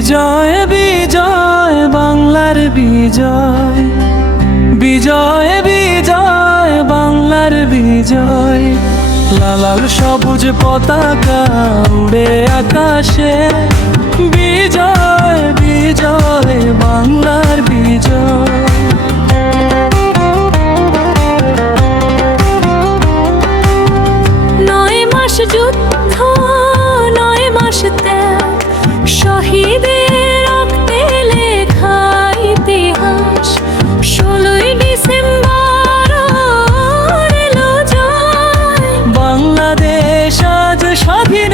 বিজয় বিজয় বাংলার বিজয়, বিজয় বিজয় বাংলার বিজয়। লাল সবুজ পতাকা উড়ে আকাশে, বিজয় বিজয় বাংলার বিজয়। 9 মাস যুদ্ধ, 9 মাস ত্যাগ, শহীদের রক্তে লেখা ইতিহাস। 16ই ডিসেম্বর এলো জয়, বাংলাদেশ আজ স্বাধীন।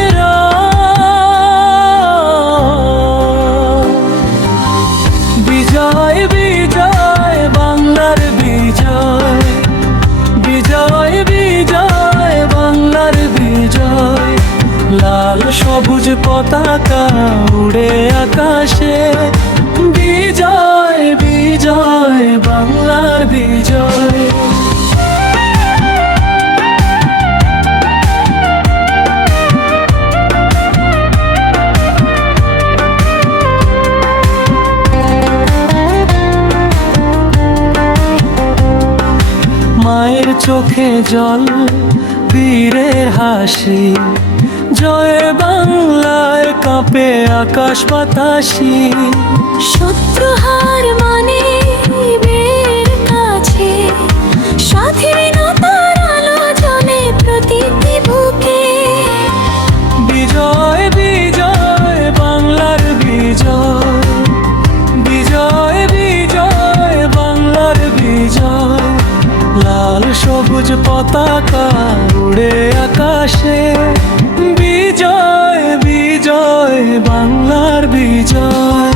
বিজয় বিজয় বাংলার বিজয়, বিজয় বিজয় বাংলার বিজয়। লাল সবুজ পতাকা উড়ে আকাশে, বিজয় বিজয় বাংলার বিজয়। মায়ের চোখে জল, বীরের হাসি, জয় বাংলায় কাঁপে আকাশ বাতাসি। শত্রু হার মানে বীর কাছে, স্বাধীনতার আলো জ্বলে প্রতিটি বুকে। বিজয় বিজয় বাংলার বিজয়, বিজয় বিজয় বাংলার বিজয়। লাল সবুজ পতাকা উড়ে আকাশে, বিজয় বিজয় বাংলার বিজয়।